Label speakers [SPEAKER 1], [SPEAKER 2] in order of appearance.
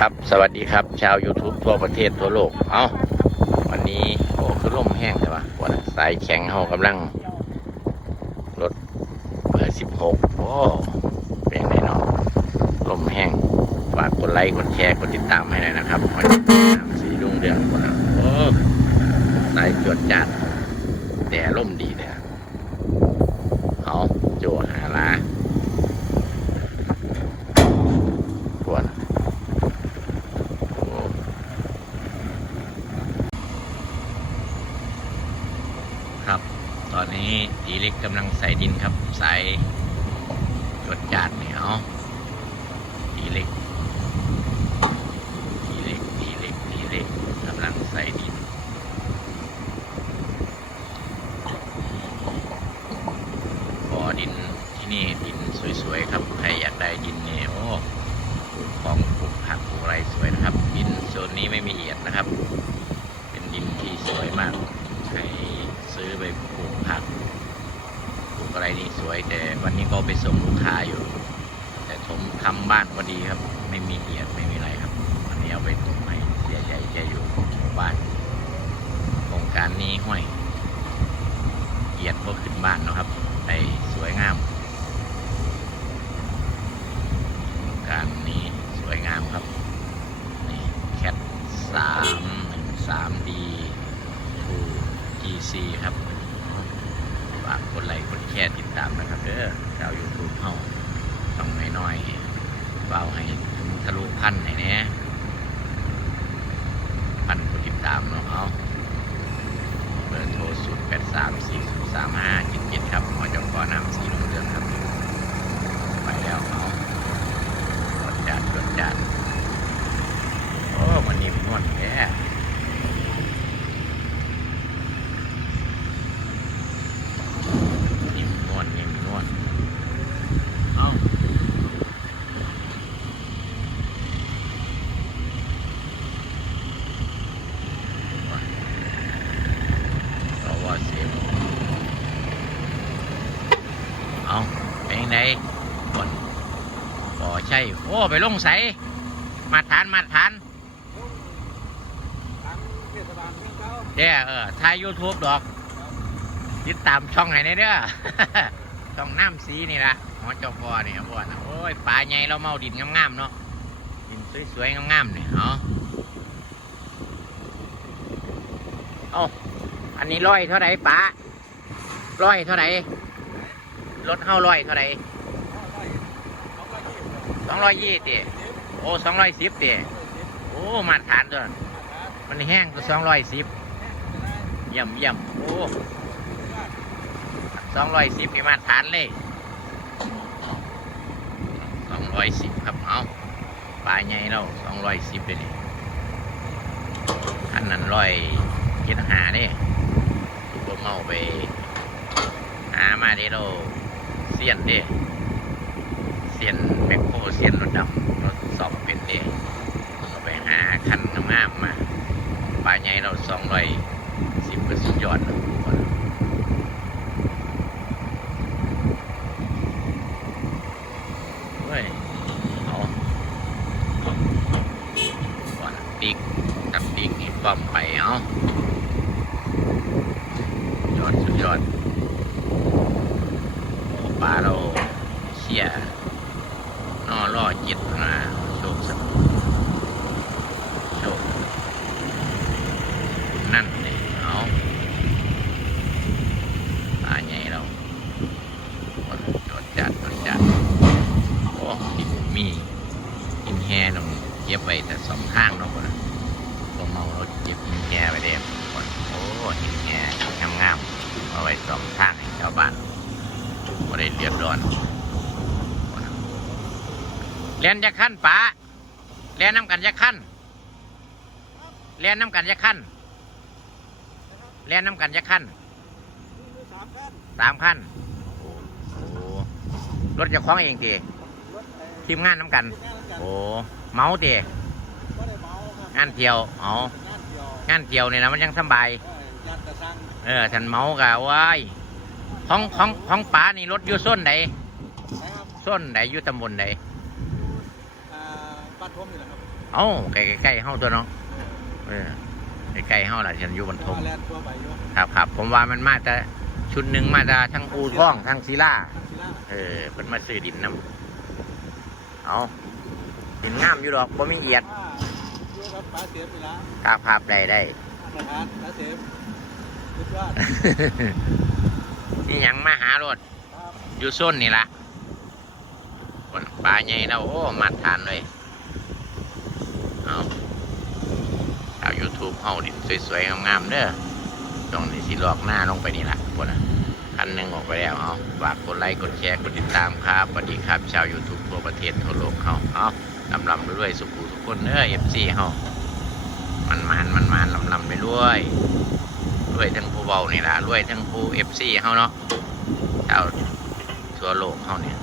[SPEAKER 1] ครับ สวัสดีครับ ชาว YouTube ทั่วประเทศทั่วโลก เอาวันนี้โอ้คือร่มแห้งใช่ปะวันสายแข็งเฮากำลังรถเบอร์สิบหกโอ้เป็นไงเนาะร่มแห้งฝากกดไลค์กดแชร์กดติดตามให้หน่อยนะครับวันนี้สีรุ่งเรืองคนละโอ้สายจวดจัดแต่ร่มดีเนี่ยเอาโจหาลาปวด ครับ ต อนนี้ตีเล็กกำลังใส่ดินครับ ใส่จดจาดเหนียเอาตีเล็กตีเล็กตีเล็กตีเล็กกำลังใส่ดินบ่อดินที่นี่ดินสวยๆครับ ใครอยากได้ดินเนี่ยโอ้ปลูกของปลูกผักปลูกอะไรสวยนะครับ ดินโซนนี้ไม่มีเอียดนะครับ เป็นดินที่สวยมากใคร ซื้อไปปลูกผักปลูกอะไรนี่สวย แต่วันนี้ก็ไปส่งลูกค้าอยู่ แต่ผมทำบ้านพอดีครับ ไม่มีเอียดไม่มีอะไรครับวันนี้เอาไปปลูกใหม่เสียใจจะอยู่บ้านโครงการนี้ห้วยเอียดก็ขึ้นบ้านนะครับไปสวยงามโครงการนี้สวยงามครับนี่แคทสามหนึ่งสามดี ทูจีซีครับฝากกดไลค์กดแชร์ติดตามนะครับเด้ อชาวยูทูบเฮาต้องน้อยๆเบาให้ทะลุพันให้แหน่พันผู้ติดตามเนาะเขาเบอร์โทรศูนย์แปดสามสี่ศูนย์สามห้าเจ็ดเจ็ดครับหมอจกอนำสีลงเรืองครับ ไปแล้วเอารถจัดรถจัดโอ้มันนิ่มนวลแค่ นิ่มนวลนิ่มนวลเอาเราว่าเสียง เอาเป็นไงบนบ่อใช่ โอ้ ไปลงใส มาทานมาทานเด้อเออทายยูทูบดอกติดตามช่องไหนเด้อ ช่องน้ำสีนี่ละหอจกอเนี่ยบ่นะโอ้ยปลาใหญ่เราเมาดินงามๆเนาะ ดินสวยๆงามๆเนี่ยเอาเอาอันนี้ร้อยเท่าไหร่ปลาร้อยเท่าไหร่ รถเฮาร้อยเท่าไรสองร้อยยี่ติโอ้สองร้อยสิบติโอ้มาตรฐานตัวนั้นมันแห้งก็สองร้อยสิบเยี่ยมเยี่ยมโอ้สองร้อยสิบมีมาตรฐานเลยสองร้อยสิบครับเอาปลาใหญ่เราสองร้อยสิบเลยนี่อันนั้นร้อยเจ็ดหาเด้ทุกเมาไปหามาเด้เรา เสียนเด้เสียนแมคโครเสียนรถดำรถสอบเป็นเด้เราไปหาคันงามมาปลาใหญ่เราสองร้อยสิบก็สุดยอดนะทุกคนเฮ้ยเอาก่อนปีกกับปีกนี่ป้อมไปเอายอดสุดยอดโอ้ปลา เราเชี่ยนอล่อจิตนะโชคสักโชคนั่นเลยเอาปลาใหญ่เราจอดจัดจอดจัด โอ้ดินมีหินแห่ลงเก็บไว้แต่สองข้างเนาะคนน่ะก็เมารถเก็บหินแห่ไว้เด้คนโอ้หินแห่งามๆเอาไว้สองข้างให้ชาวบ้านบ่ได้เรียบร้ อนคนน่ะเรียนจะขั้นป๋าเรียนน้ำกันจะขั้นเรียนน้ำกันจะขั้นเรียนน้ำกันจะขั้นสามขั้นโอ้โหรถเจะคล้าของเองทีทีมงานน้ำกัน โอ้เมาเตะงานเที่ยวเอางานเที่ยวนี่นะมันยังสำบายเออฉันเมากะว้าย ของของของป๋านี่รถอยู่ส้นไหนส้นไหนอยู่ตำบลไหน
[SPEAKER 2] บ้านทุ่มนี่แหละครับ
[SPEAKER 1] เอ้าใกล้ใกล้ๆเฮาตัวเนาะเออใกล้ๆเฮาล่ะฉันอยู่บนทง
[SPEAKER 2] แลนตัวไปอยู่
[SPEAKER 1] ครับครับผมว่ามันมาแต่ชุดหนึ่งมาแต่ทั้งอูท่องทั้งศิลา
[SPEAKER 2] ทางศิลา
[SPEAKER 1] เออเพิ่นมาซื้อดินน้ำเอาดินงามอยู่ดอกบ่มีเอียด
[SPEAKER 2] ว่าอยู่กับป๋าเสียไปละ
[SPEAKER 1] ครับครับได้ได้
[SPEAKER 2] ทหารป๋าเสียสุดยอด
[SPEAKER 1] นี่หยังมาหารถอยู่ส้นนี่ละคนปลาใหญ่แล้วโอ้มัดทานเลยเอาชาวยูทูบเฮาดินสวยๆงามๆเด้อตรงนี้สิลอกหน้าลงไปนี่ละคนน่ะคันหนึ่งออกไปแล้วเอาฝากกดไลค์กดแชร์กดติดตามครับสวัสดีครับ ชาวยูทูบทั่วประเทศทั่วโลกเขาเอาลำลำด้วยสุขุทุกคนเด้อเอฟซีเฮามันมันมันมันลำลำไปด้วยด้วยทั้ง เบานี่ละด้วยทั้งผู้เอฟซีเฮาเนาะชาวทั่วโลกเฮาเนี่ย